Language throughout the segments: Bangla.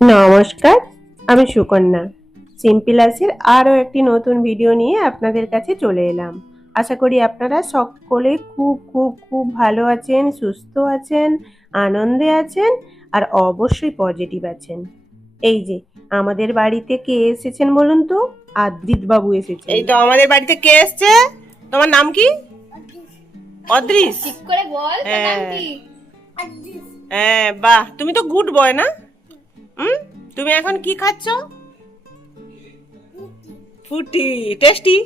নমস্কার, আমি সুকন্যা। সিম্পিলাসের আরও একটি নতুন ভিডিও নিয়ে আপনাদের কাছে চলে এলাম। আশা করি আপনারা সকলে খুব খুব খুব ভালো আছেন, সুস্থ আছেন, আনন্দে আছেন, আর অবশ্যই পজিটিভ আছেন। এই যে, আমাদের বাড়িতে কে এসেছেন বলুন তো? আদ্রিত বাবু এসেছেন। এই তো আমাদের বাড়িতে কে এসছে? তোমার নাম কি? অদৃশ ঠিক করে বল হ্যাঁ। হ্যাঁ বাহ তুমি তো গুড বয় না? হুম? তুমি এখন কি খাচ্ছ? ফুটি টেস্টি?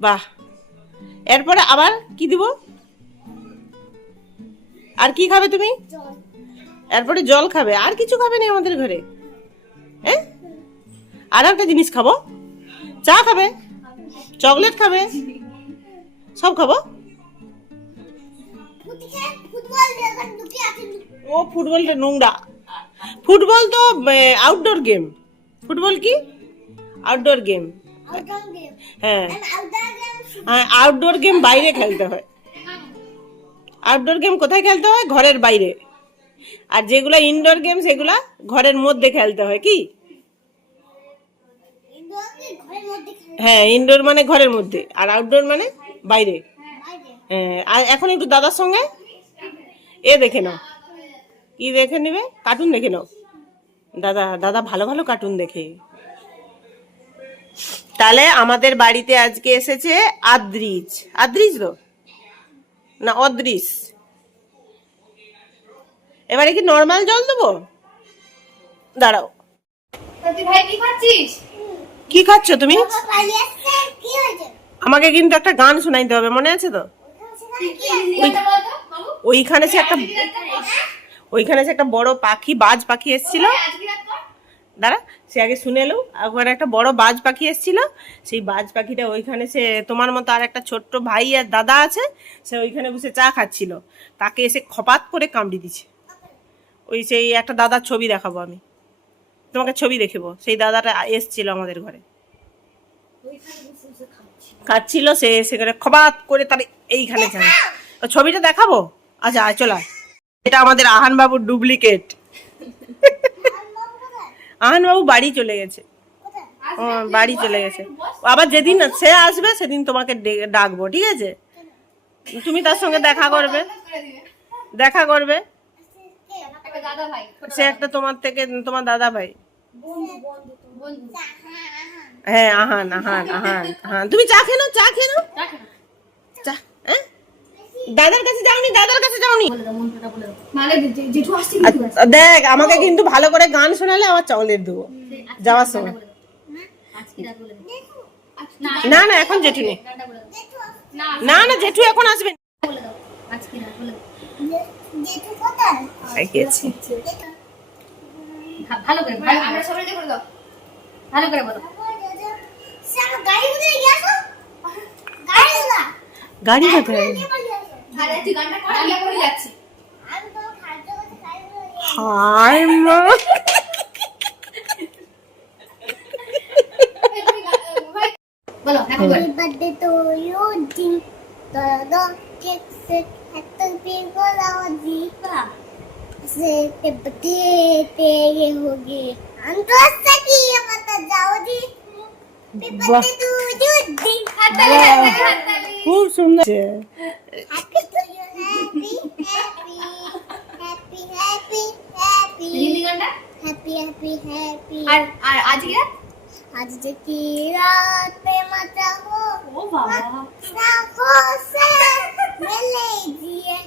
বাহ। এরপরে আবার কি দিব? আর কি খাবে তুমি? এরপরে জল খাবে। আর কিছু খাবে না আমাদের ঘরে? হ্যাঁ? আর একটা জিনিস খাব। চা খাবে। চকলেট খাবে? সব খাব? ও ফুটবলটা নোংরা। ফুটবল তো আউটডোর গেম ফুটবল কি? আউটডোর গেম হ্যাঁ। হ্যাঁ আউটডোর গেম বাইরে খেলতে হয়। আউটডোর গেম কোথায় খেলতে হয়? ঘরের বাইরে। আর যেগুলো ইনডোর গেম সেগুলা ঘরের মধ্যে খেলতে হয় কি? হ্যাঁ। ইনডোর মানে ঘরের মধ্যে। আর আউটডোর মানে বাইরে। হ্যাঁ আর এখন একটু দাদার সঙ্গে? এ দেখে নাও। কি দেখে নেবে? কার্টুন দেখে নাও। দাদা দাদা ভালো ভালো কার্টুন দেখে। তাহলে আমাদের বাড়িতে আজকে এসেছে আদ্রিজ। আদ্রিজ তো? না অদ্রিস এবারে কি নর্মাল জল দেবো? দাঁড়াও। কি খাচ্ছ তুমি? আমাকে কিন্তু একটা গান শোনাইতে হবে মনে আছে তো? ওইখানে সে একটা ওইখানে সে একটা বড় পাখি, বাজ পাখি এসেছিল। দাঁড়া, সে আগে শুনে এলো। ওখানে একটা বড় বাজ পাখি এসেছিল। সেই বাজ পাখিটা ওইখানে সে তোমার মতো আর একটা ছোট্ট ভাই আর দাদা আছে, সে ওইখানে বসে চা খাচ্ছিল। তাকে এসে খপাত করে কামড়ি দিচ্ছে। ওই সেই একটা দাদার ছবি দেখাবো আমি। তোমাকে ছবি দেখাবো। সেই দাদাটা এসছিল আমাদের ঘরে। খাচ্ছিল সে সেখানে খপাত করে তার এইখানে যায়। ছবিটা দেখাবো? আচ্ছা আয়, চল। এটা আমাদের আহান বাবুর ডুপ্লিকেট। আহান বাবু বাড়ি চলে গেছে। বাড়ি চলে গেছে। আবার যেদিন সে আসবে, সেদিন তোমাকে ডাকবো, ঠিক আছে? তুমি তার সঙ্গে দেখা করবে। দেখা করবে। সে একটা তোমার থেকে, তোমার দাদা ভাই হ্যাঁ আহান আহান আহান আহান। তুমি চা খেনো চা খেনো চা হ্যাঁ? দাদার কাছে যাওনি দাদার কাছে যাওনি। মানে আচ্ছা, দেখ আমাকে কিন্তু ভালো করে গান শোনালে আমার চকলেট দেবো। যাওয়ার সময়। না না না এখন জেঠু নেই। না না না জেঠু এখন আসবে না। বলে দাও। আজকে না বলে দাও। গেছি। ভালো করে ভালো আমরা সবাই করে দাও। ভালো করে বলো। গাড়ি কোথায় আরে তুই গানটা কর আমি করে যাচ্ছি হাই মা বলো এখন বলো Happy birthday to you, Jim. Todo que se happy birthday से ते बते तेरे होगे हम तो सकी ये बता जाओ जी Happy वाह। birthday to you, Jim. হাততালি হাততালি হাততালি খুব সুন্দর Happy to you, happy, happy, happy, happy, happy, Hindi গানটা happy, happy, happy. আর আর আজকে आज की रात पे मत हो ও বাবা आंखों से मिले जिए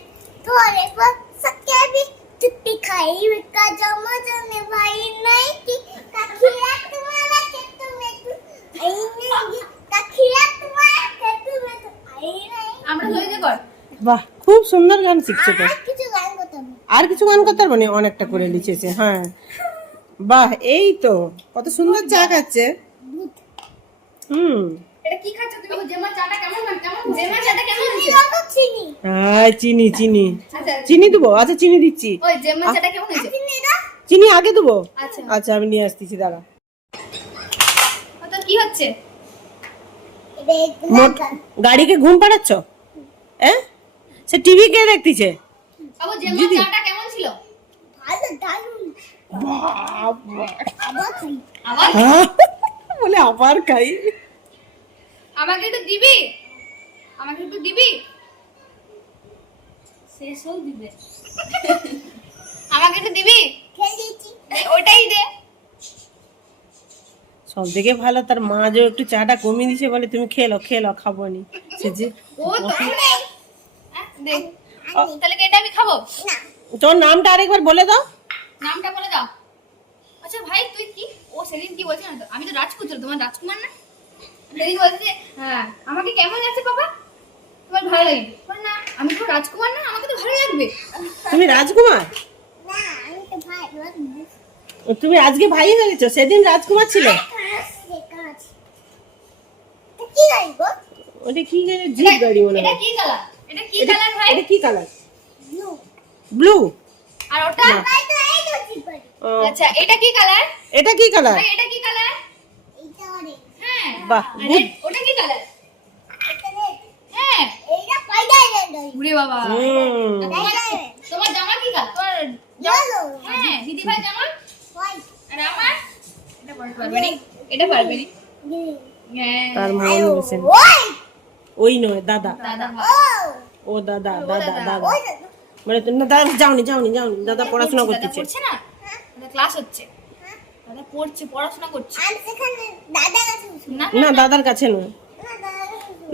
थोड़े वक्त सके भी चुप्पी खाई का जो मजा में भाई नहीं की तकिया तुम्हारा বাহ খুব সুন্দর গান শিখছে তো। আর কিছু গান করতে পারব না? অনেকটা করে লিখেছে হ্যাঁ। বাহ এই তো কত সুন্দর চা খাচ্ছে। হুম। হয় চিনি চিনি। চিনি আচ্ছা। চিনি দেবো? আচ্ছা চিনি দিচ্ছি। চিনি আগে দেবো? আচ্ছা। আচ্ছা আমি নিয়ে আসতেছি দাঁড়া। হচ্ছে গাড়িকে ঘুম পাড়াচ্ছ? হ্যাঁ সে টিভি কে দেখতেছে? হ্যাঁ? বলে আবার খাই। আমাকে একটু দিবি? আমাকে একটু দিবি? শেষও দিবে। আমাকে একটু দিবি? ওটাই দে। সব থেকে ভালো তার মা যে একটু চাটা কমিয়ে দিছে বলে তুমি খেলো খেলো খাব নি সে যে ও তাহলে হ্যাঁ, এটা আমি খাব? না। তোর নামটা আরেকবার বলে দাও। নামটা বলে দাও। আচ্ছা ভাই তুই কি? ও সেদিন কি বলছে না তো? আমি তো রাজকুমার তোমার রাজকুমার না? সেদিন বলছে যে হ্যাঁ আমাকে কেমন লাগছে বাবা? তোমার ভালো বলে, না আমি তো রাজকুমার না আমাকে তো ভালো লাগবে। তুমি রাজকুমার? না আমি তো ভাই তুমি আজকে ভাই হয়ে গেছো? সেদিন রাজকুমার ছিল। কাজ কি গাইব ওটা কি গাড়ি? জিপ গাড়ি মনে হয়। এটা কি কালার ভাই? এটা কি কালার ব্লু ব্লু আর ওটা? ভাই তো এই তো চিপারি আচ্ছা এটা কি কালার এটা কি কালার এটা কি কালার এইটা অরেঞ্জ হ্যাঁ। বাহ আর গুড। এ- ওটা কি কালার হ্যাঁ। এইটা বাবা। হুম। এইটা রেড তোমার জামা কি কালার হ্যাঁ দিদি ভাই জামা হোয়াইট আর আমার এটা পড়তে পারবে এটা পারবে নি? গ্রিন হ্যাঁ। তার ওই নয় দাদা। দাদা ও দাদা মানে তুমি না দাদা যাওনি যাওনি যাওনি। দাদা পড়াশোনা করতেছে না? ক্লাস হচ্ছে। দাদা পড়ছে পড়াশোনা করছে। না দাদার কাছে নয়।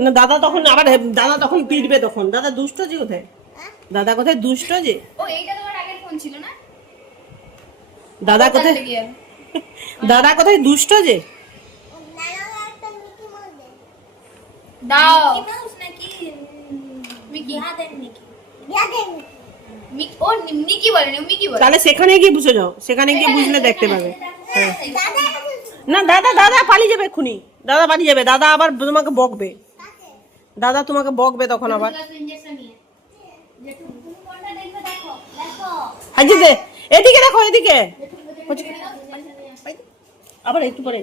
না দাদা তখন আবার দাদা তখন পিটবে তখন। দাদা দুষ্ট যে কোথায়? হ্যাঁ? দাদা কোথায়? দুষ্ট যে। ও এইটা তোমার আগের ফোন ছিল না? দাদা কোথায়? দাদা কোথায়? দুষ্ট যে? দাও। তাহলে সেখানে গিয়ে বুঝে যাও। সেখানে গিয়ে বুঝলে দেখতে পাবে। হ্যাঁ। না দাদা দাদা পালিয়ে যাবে এক্ষুনি। দাদা পালিয়ে যাবে। দাদা আবার তোমাকে বকবে। দাদা তোমাকে বকবে তখন আবার। এদিকে দেখো এদিকে। আবার একটু পরে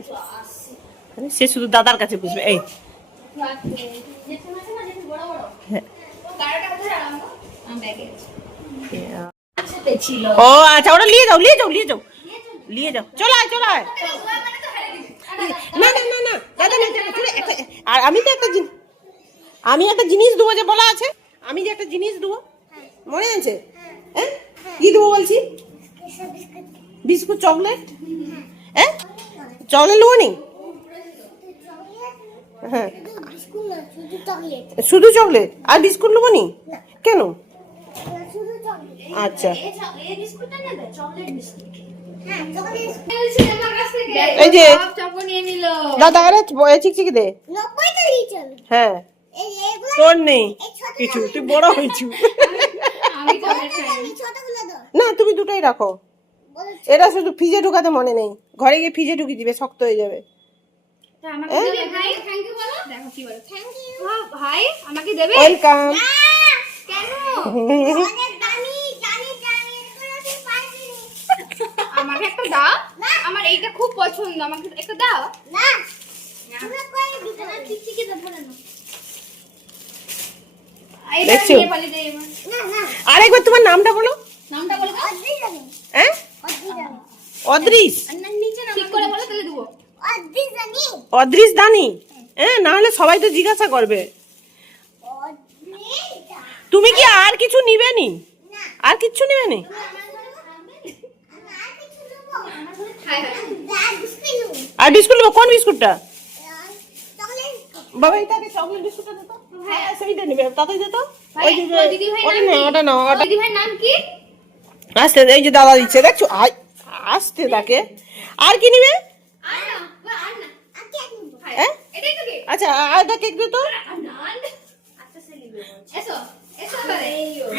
সে শুধু দাদার কাছে বুঝবে এই। হ্যাঁ। ও আচ্ছা ওটা নিয়ে যাও নিয়ে যাও নিয়ে যাও। নিয়ে যাও। চলো আয় চলো আয়। না না না না দাদা না একটা- আর আমি তো একটা জিনিস আমি একটা জিনিস দেবো যে বলা আছে আমি যে একটা জিনিস দেবো মনে আছে? হ্যাঁ? কি দেবো বলছি? বিস্কুট। Biscuit chocolate? হ্যাঁ? চকলেট নেব নি হ্যাঁ। শুধু চকলেট? আর বিস্কুট নেব নি কেন? আচ্ছা। এই যে। দাদা আরে চিকচিকি দে। নব্বইটা হ্যাঁ। তোর নেই। কিছু তুই বড় হয়েছু না তুমি দুটোই রাখো। এটা শুধু ফ্রিজে ঢুকাতে মনে নেই। ঘরে গিয়ে ফ্রিজে ঢুকিয়ে দিবে শক্ত হয়ে যাবে। তা আমাকে দেবে ভাই? থ্যাংক ইউ বলো। দেখো কি বলে। থ্যাংক ইউ ভাই আমাকে দেবে? ওয়েলকাম কেন? অনেক দামি জানি জানি এগুলো তুই পারবি আমাকে একটা দাও। আমার এইটা খুব পছন্দ আমাকে একটা দাও না। আরেকবার তোমার নামটা বলো নামটা বলো তো। অদ্রি জানি হ্যাঁ অদ্রি জানি অদ্রিস। অদ্রিস দানি? হ্যাঁ না হলে সবাই তো জিজ্ঞাসা করবে। তুমি কি আর কিছু নিবে নি? না। আর কিচ্ছু নিবে নি? আর বিস্কুট নেব আর কোন বিস্কুটটা? বাবা এইটাকে চকলেট বিস্কুটটা দে তো। হ্যাঁ। সেইটা নিবে। তাড়াতাড়ি দে তো। ওই যে তোমার দিদি ভাই ওটা না ওটা না ওটা দিদি ভাই নাম কি? আসতে এই যে দাদা দিচ্ছে দেখছ? আয়। আসতে তাকে। আর কি নিবে? হ্যাঁ কি? আচ্ছা আর একটা কেক তো। আর নান সে নিবে এসো এসো করে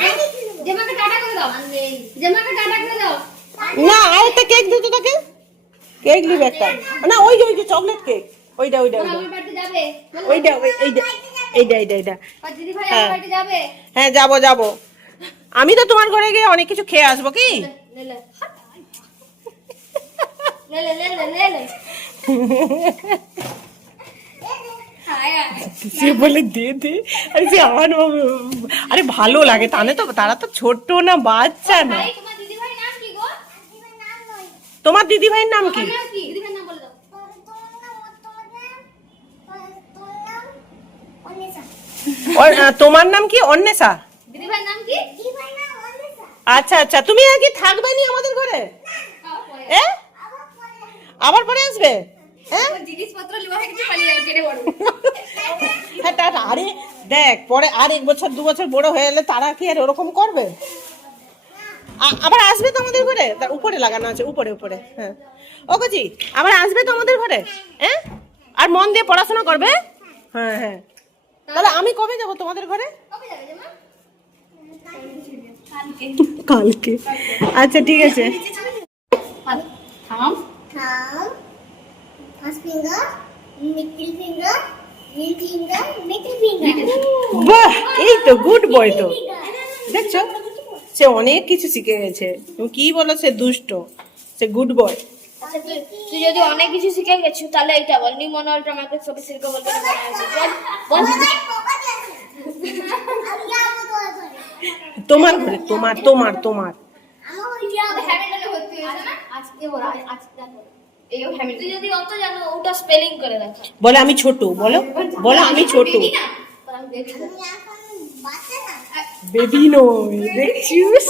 আর কিছু নেব জেমাকে টাটা করে দাও। জেমাকে টাটা করে দাও। না আর একটা কেক তাকে। কেক নিবে একটা। না ওই যে ওই যে চকলেট কেক। ওইটা ওইটা ওইটা। এইটা এইটা এইটা হ্যাঁ। হ্যাঁ যাব যাব। আমি তো তোমার ঘরে গিয়ে অনেক কিছু খেয়ে আসব কি? সে বলে দে দে। আরে সে আমার আরে ভালো লাগে। তাহলে তো তারা তো ছোট না বাচ্চা না। তোমার দিদি নাম কি তোমার ভাইয়ের নাম কি? তোমার নাম কি? অন্বেষা দিদি ভাই নাম কি? আচ্ছা আচ্ছা। তুমি আর কি থাকবে নি আমাদের ঘরে? এ? আবার পরে আসবে? হ্যাঁ? লিবা হয়ে আরে দেখ পরে আর এক বছর দু বছর বড় হয়ে গেলে তারা কি আর ওরকম করবে? আবার আসবে তো আমাদের ঘরে? তার উপরে লাগানো আছে উপরে উপরে হ্যাঁ। ও কাজি আবার আসবে তো আমাদের ঘরে? হ্যাঁ? আর মন দিয়ে পড়াশোনা করবে? হ্যাঁ হ্যাঁ। তাহলে আমি কবে যাব তোমাদের ঘরে? কালকে। আচ্ছা ঠিক আছে। থাম। Thumb, first finger, middle finger, middle finger, middle finger. বাহ এই তো গুড বয় তো। দেখছ? সে অনেক কিছু শিখে গেছে। তুমি কি বলো সে দুষ্ট। সে গুড বয় আচ্ছা তুই যদি অনেক কিছু শিখে গেছিস তাহলে এটা বল। নিউমোনালটা আমাকে ছবি সিরকে বলতে বলা হয়েছে। বল বল। আমি যাব তোমার ঘরে। তোমার তোমার তোমার। বলে আমি ছোট বলো বলো আমি ছোট। বেবি নয় দেখছিস।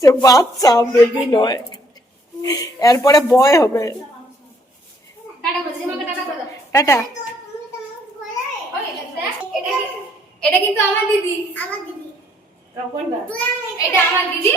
সে বাচ্চা বেবি নয়। এরপরে বয় হবে। টাটা এটা কিন্তু আমার দিদি। আমার দিদি। তখন এটা আমার দিদি।